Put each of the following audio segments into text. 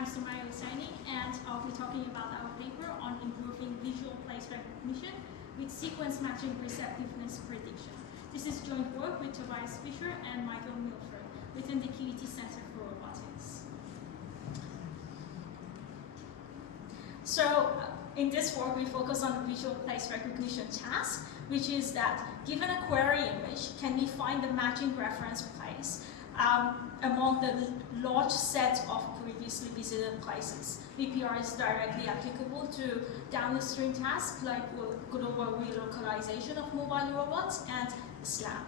I'm Somayeh and I'll be talking about our paper on improving visual place recognition with sequence matching receptiveness prediction. This is joint work with Tobias, Fischer and Milford within the QET Center for Robotics. So in this work, we focus on the visual place recognition task, which is that given a query image, can we find the matching reference place among the large set of previously visited places. VPR is directly applicable to downstream tasks like global relocalization of mobile robots and SLAM.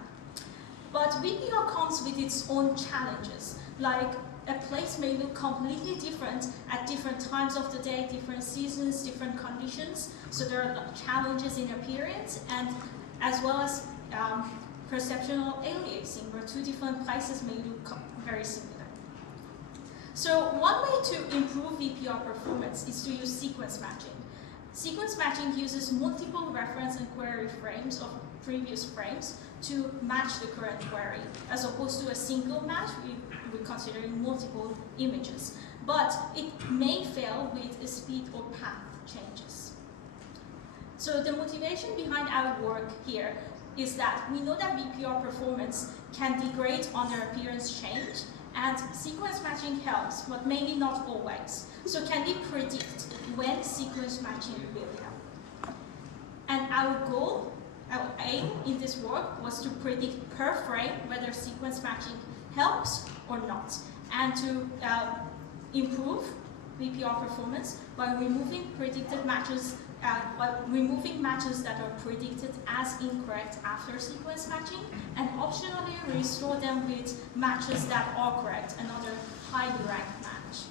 But VPR comes with its own challenges, like a place may look completely different at different times of the day, different seasons, different conditions. So there are challenges in appearance and as well as perceptual aliasing, where two different places may look very similar. So one way to improve VPR performance is to use sequence matching. Sequence matching uses multiple reference and query frames of previous frames to match the current query, as opposed to a single match, we're considering multiple images. But it may fail with speed or path changes. So the motivation behind our work here is that we know that VPR performance can degrade under appearance change, and sequence matching helps, but maybe not always. So can we predict when sequence matching will help? And our goal, our aim in this work was to predict per frame whether sequence matching helps or not, and to improve VPR performance by removing predicted matches, matches that are predicted as incorrect after sequence matching, and optionally restore them with matches that are correct, another highly ranked match.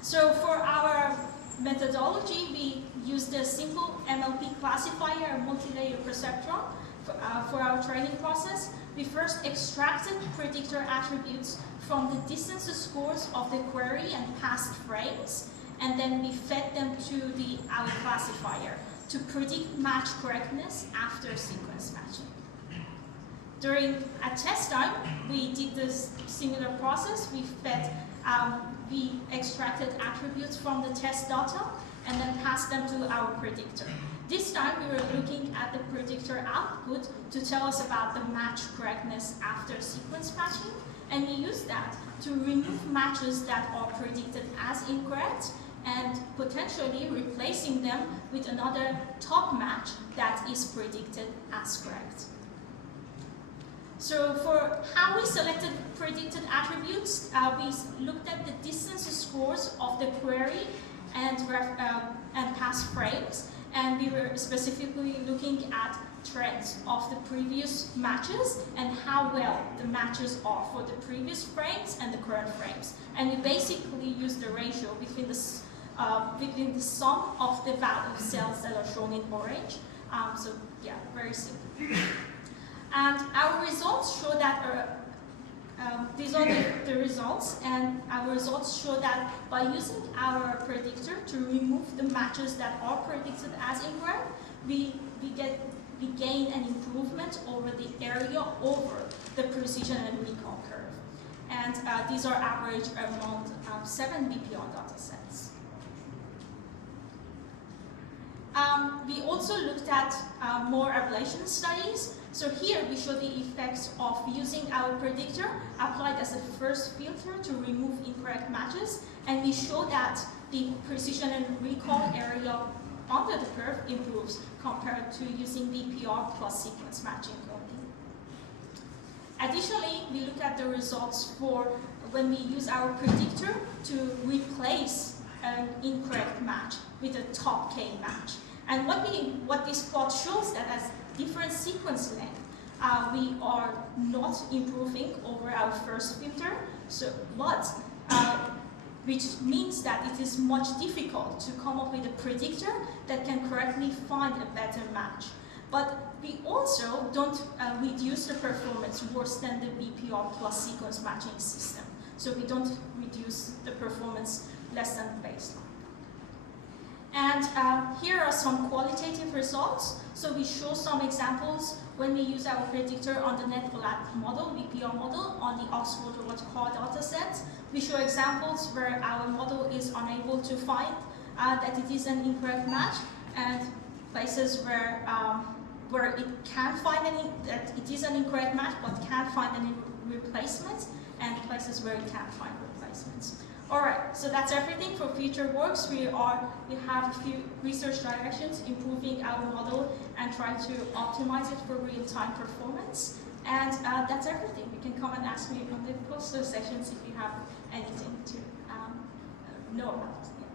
So for our methodology, we used a simple MLP classifier, a multi-layer perceptron, for our training process. We first extracted predictor attributes from the distance scores of the query and past frames, and then we fed them to our classifier to predict match correctness after sequence matching. During a test time, we did this similar process. We extracted attributes from the test data and then passed them to our predictor. This time we were looking at the predictor output to tell us about the match correctness after sequence matching, and we used that to remove matches that are predicted as incorrect and potentially replacing them with another top match that is predicted as correct. So for how we selected predicted attributes, we looked at the distance scores of the query and past frames, and we were specifically looking at trends of the previous matches and how well the matches are for the previous frames and the current frames. And we basically used the ratio between the sum of the value cells that are shown in orange. So yeah, very simple. And our results show that, these are the results, and our results show that by using our predictor to remove the matches that are predicted as incorrect, we gain an improvement over the area over the precision and recall curve. And these are average among 7 VPR datasets. We also looked at more ablation studies. So here we show the effects of using our predictor applied as a first filter to remove incorrect matches, and we show that the precision and recall area under the curve improves compared to using VPR plus sequence matching only. Additionally, we look at the results for when we use our predictor to replace an incorrect match with a top K match. And what this plot shows that as different sequence length, we are not improving over our first filter, which means that it is much difficult to come up with a predictor that can correctly find a better match. But we also don't reduce the performance worse than the VPR plus sequence matching system. So we don't reduce the performance less than baseline. And here are some qualitative results. So we show some examples when we use our predictor on the NetVLAD model, VPR model, on the Oxford RobotCar dataset. We show examples where our model is unable to find that it is an incorrect match, and places where it can find that it is an incorrect match but can't find any replacement, and places where it can't find replacements. Alright, so that's everything for future works. We have a few research directions improving our model and trying to optimize it for real-time performance. And that's everything. You can come and ask me on the poster sessions if you have anything to know about. Yeah.